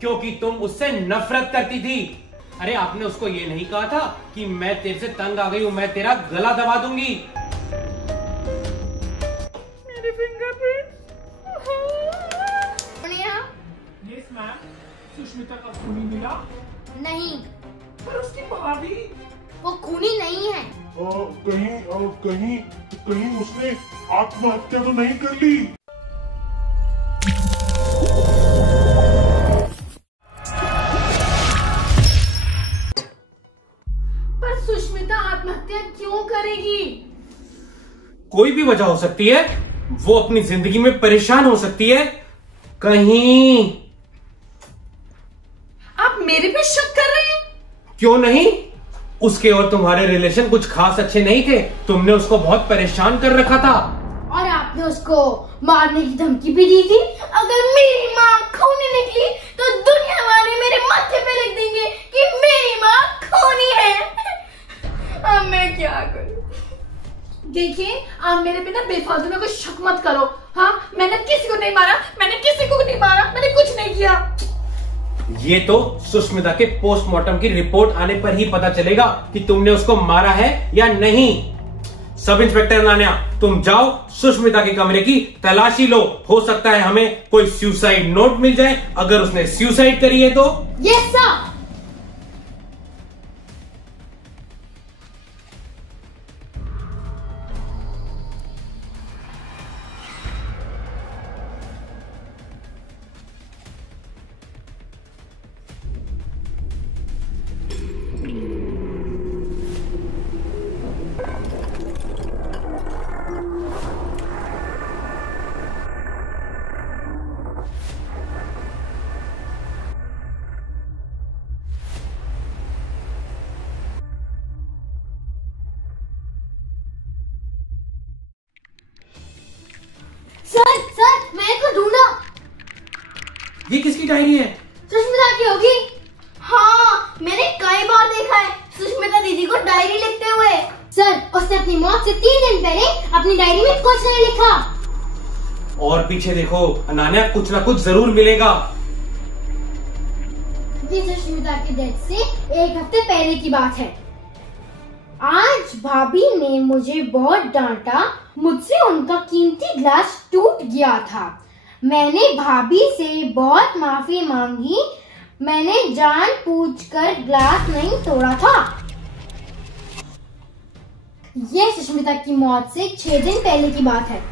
क्योंकि तुम उससे नफरत करती थी। अरे आपने उसको ये नहीं कहा था कि मैं तेरे से तंग आ गई हूं, मैं तेरा गला दबा दूंगी। मेरे फिंगरप्रिंट्स। यस मैम, सुष्मिता का खूनी मिला? नहीं, पर उसकी भाभी। वो खूनी नहीं है। कहीं उसने आत्महत्या तो नहीं कर ली? पर सुष्मिता आत्महत्या क्यों करेगी? कोई भी वजह हो सकती है, वो अपनी जिंदगी में परेशान हो सकती है। कहीं आप मेरे पे शक कर रहे हैं? क्यों नहीं, उसके और तुम्हारे रिलेशन कुछ खास अच्छे नहीं थे। तुमने उसको बहुत परेशान कर रखा था और आपने उसको मारने की धमकी भी दी थी। अगर मेरी माँ खूनी निकली तो दुनिया वाले मेरे माथे पे लिख देंगे कि मेरी माँ खूनी है। अब मैं क्या करूं? देखिए, आप मेरे पे ना बेफालतू में कोई शक मत करो। हाँ, मैंने किसी को नहीं मारा, मैंने कुछ नहीं किया। ये तो सुष्मिता के पोस्टमार्टम की रिपोर्ट आने पर ही पता चलेगा कि तुमने उसको मारा है या नहीं। सब इंस्पेक्टर अनान्या, तुम जाओ सुष्मिता के कमरे की तलाशी लो। हो सकता है हमें कोई सुसाइड नोट मिल जाए। अगर उसने सुसाइड करी है तो। Yes sir. सर, मैंने को ढूंढा। ये किसकी डायरी है? सुष्मिता की होगी। हाँ, मैंने कई बार देखा है सुष्मिता दीदी को डायरी लिखते हुए। सर, उसने अपनी मौत से 3 दिन पहले अपनी डायरी में कुछ नहीं लिखा। और पीछे देखो अनान्या, कुछ ना कुछ जरूर मिलेगा। ये सुष्मिता की डेथ से 1 हफ्ते पहले की बात है। आज भाभी ने मुझे बहुत डांटा। मुझसे उनका कीमती ग्लास टूट गया था। मैंने भाभी से बहुत माफी मांगी। मैंने जानबूझकर ग्लास नहीं तोड़ा था। यह सुष्मिता की मौत से 6 दिन पहले की बात है।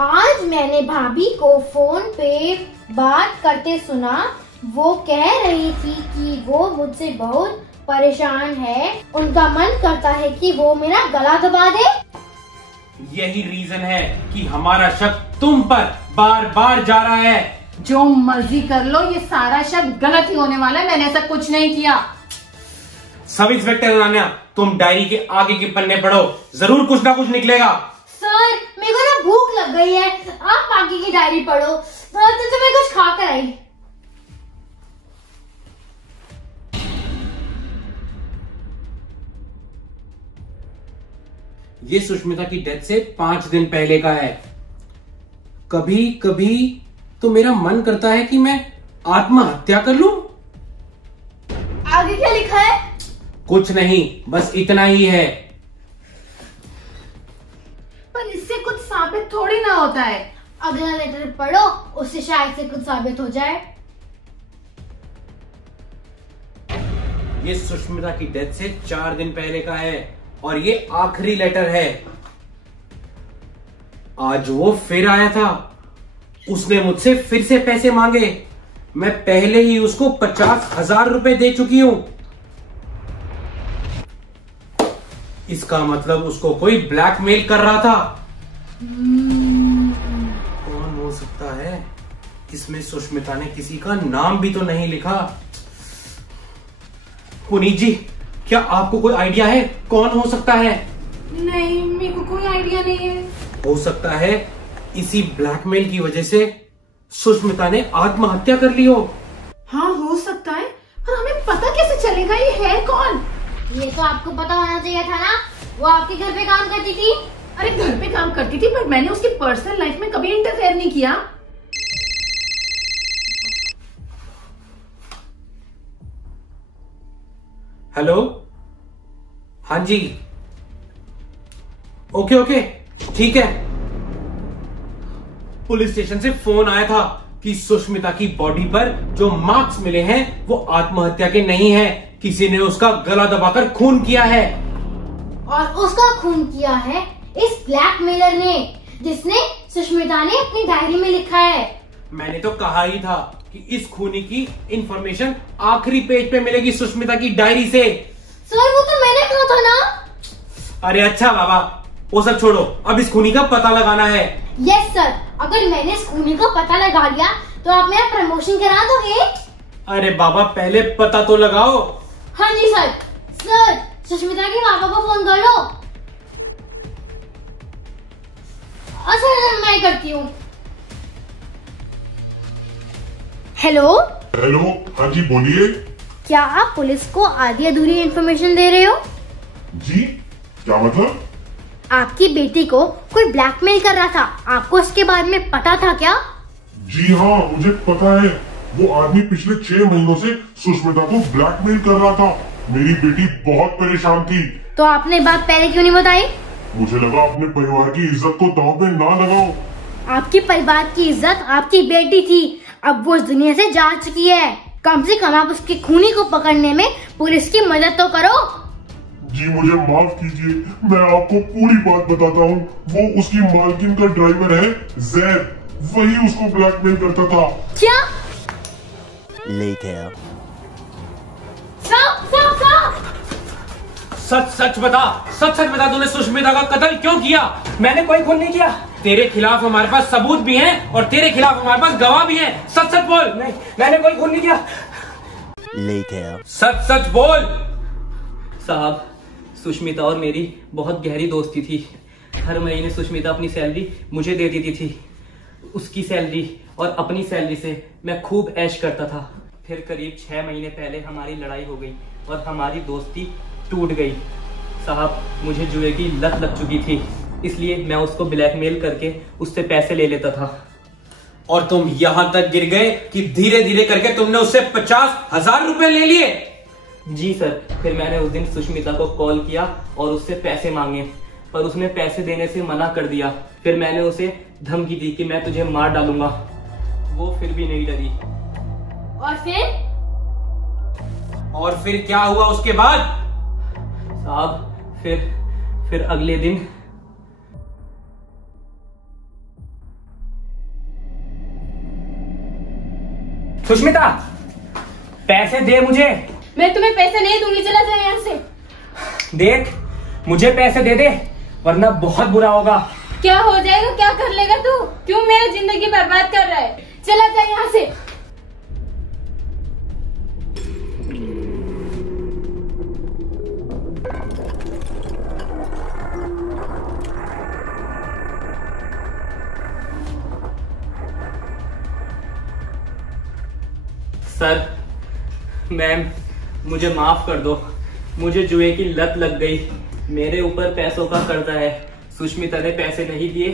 आज मैंने भाभी को फोन पे बात करते सुना। वो कह रही थी कि वो मुझसे बहुत परेशान है। उनका मन करता है कि वो मेरा गला दबा दे। यही रीजन है कि हमारा शक तुम पर बार बार जा रहा है। जो मर्जी कर लो, ये सारा शक गलत ही होने वाला है। मैंने ऐसा कुछ नहीं किया। सब इंस्पेक्टर अनान्या, तुम डायरी के आगे के पन्ने पढ़ो, जरूर कुछ ना कुछ निकलेगा। सर, मेरे को ना भूख लग गई है। आप आगे की डायरी पढ़ो। तो मैं कुछ खा कर आई। ये सुष्मिता की डेथ से 5 दिन पहले का है। कभी कभी तो मेरा मन करता है कि मैं आत्महत्या कर लूं। आगे क्या लिखा है? कुछ नहीं, बस इतना ही है। पर इससे कुछ साबित थोड़ी ना होता है। अगला लेटर पढ़ो, उससे शायद से कुछ साबित हो जाए। ये सुष्मिता की डेथ से 4 दिन पहले का है और ये आखिरी लेटर है। आज वो फिर आया था। उसने मुझसे फिर से पैसे मांगे। मैं पहले ही उसको 50,000 रुपए दे चुकी हूं। इसका मतलब उसको कोई ब्लैकमेल कर रहा था। कौन हो सकता है? इसमें सुष्मिता ने किसी का नाम भी तो नहीं लिखा। पुनीत जी, क्या आपको कोई आइडिया है कौन हो सकता है? नहीं, मेरे को कोई आइडिया नहीं है। हो सकता है इसी ब्लैकमेल की वजह से सुष्मिता ने आत्महत्या कर ली हो। हाँ, हो सकता है, पर हमें पता कैसे चलेगा ये है कौन? ये तो आपको पता होना चाहिए था ना। वो आपके घर पे काम करती थी। अरे घर पे काम करती थी, पर मैंने उसकी पर्सनल लाइफ में कभी इंटरफेयर नहीं किया। हेलो, हाँ जी, ओके ओके, ठीक है। पुलिस स्टेशन से फोन आया था कि सुष्मिता की बॉडी पर जो मार्क्स मिले हैं वो आत्महत्या के नहीं है, किसी ने उसका गला दबाकर खून किया है। और उसका खून किया है इस ब्लैकमेलर ने, जिसने सुष्मिता ने अपनी डायरी में लिखा है। मैंने तो कहा ही था कि इस खूनी की इंफॉर्मेशन आखिरी पेज पे मिलेगी सुष्मिता की डायरी से। सर वो तो मैंने कहा था ना। अरे अच्छा बाबा, वो सब छोड़ो, अब इस खूनी का पता लगाना है। यस सर, अगर मैंने इस खूनी का पता लगा लिया तो आप मेरा प्रमोशन करा दोगे? अरे बाबा, पहले पता तो लगाओ। हाँ जी सर। सर, सुष्मिता के पापा को फोन कर लो। सर मैं करती हूँ। हेलो हेलो, हाँ जी बोलिए। क्या आप पुलिस को आधी अधूरी इंफॉर्मेशन दे रहे हो? जी, क्या मतलब? आपकी बेटी को कोई ब्लैकमेल कर रहा था, आपको इसके बारे में पता था क्या? जी हाँ, मुझे पता है। वो आदमी पिछले 6 महीनों से सुष्मिता को ब्लैकमेल कर रहा था। मेरी बेटी बहुत परेशान थी। तो आपने बात पहले क्यों नहीं बताई? मुझे लगा अपने परिवार की इज्जत को दांव पे ना लगाओ। आपकी परिवार की इज्जत आपकी बेटी थी, अब वो इस दुनिया से जा चुकी है। कम से कम आप उसके खूनी को पकड़ने में पुलिस की मदद तो करो। जी मुझे माफ कीजिए, मैं आपको पूरी बात बताता हूँ। वो उसकी मालकिन का ड्राइवर है जैद, वही उसको ब्लैकमेल करता था। क्या? Later. सच सच बता, सच सच बता, तूने सुष्मिता का कत्ल क्यों किया? मैंने कोई खून नहीं किया। तेरे खिलाफ हमारे पास सबूत भी हैं और तेरे खिलाफ हमारे पास गवाह भी हैं। सच सच बोल। नहीं, मैंने कोई खून नहीं किया। Later. सच सच बोल। साहब, सुष्मिता और मेरी बहुत गहरी दोस्ती थी। हर महीने सुष्मिता अपनी सैलरी मुझे दे देती थी। उसकी सैलरी और अपनी सैलरी से मैं खूब ऐश करता था। फिर करीब 6 महीने पहले हमारी लड़ाई हो गई और हमारी दोस्ती टूट गई। साहब, मुझे जुए की लत लग चुकी थी, इसलिए मैं उसको ब्लैकमेल करके उससे पैसे ले लेता था। और तुम यहां तक गिर गए कि धीरे धीरे करके तुमने उससे 50,000 रुपए ले लिए। जी सर। फिर मैंने उस दिन सुष्मिता को कॉल किया और उससे पैसे मांगे, पर उसने पैसे देने से मना कर दिया। फिर मैंने उसे धमकी दी कि मैं तुझे मार डालूंगा। वो फिर भी नहीं डरी। और फिर क्या हुआ उसके बाद? साहब, फिर अगले दिन सुष्मिता, पैसे दे मुझे। मैं तुम्हें पैसे नहीं दूंगी, चला जाए यहाँ से। देख, मुझे पैसे दे दे वरना बहुत बुरा होगा। क्या हो जाएगा, क्या कर लेगा तू? क्यों मेरी जिंदगी बर्बाद कर रहा है? चला जाए यहाँ से। सर, मैम, मुझे माफ कर दो। मुझे जुए की लत लग गई। मेरे ऊपर पैसों का कर्जा है। सुष्मिता ने पैसे नहीं दिए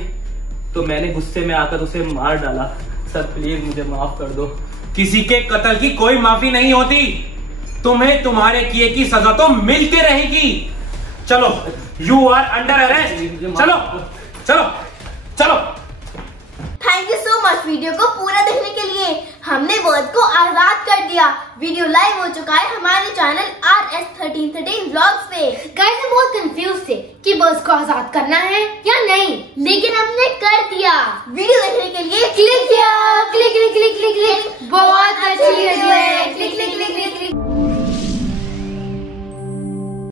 तो मैंने गुस्से में आकर उसे मार डाला। सर प्लीज मुझे माफ कर दो। किसी के कत्ल की कोई माफी नहीं होती। तुम्हें तुम्हारे किए की सजा तो मिलती रहेगी। चलो, यू आर अंडर अरेस्ट। चलो चलो चलो। Thank you so much video को पूरा देखने के लिए। हमने बॉस को आजाद कर दिया। वीडियो लाइव हो चुका है हमारे चैनल RS1313 व्लॉग्स पे। गाइस हम बहुत कंफ्यूज थे कि बॉस को आजाद करना है या नहीं, लेकिन हमने कर दिया। वीडियो देखने के लिए क्लिक किया।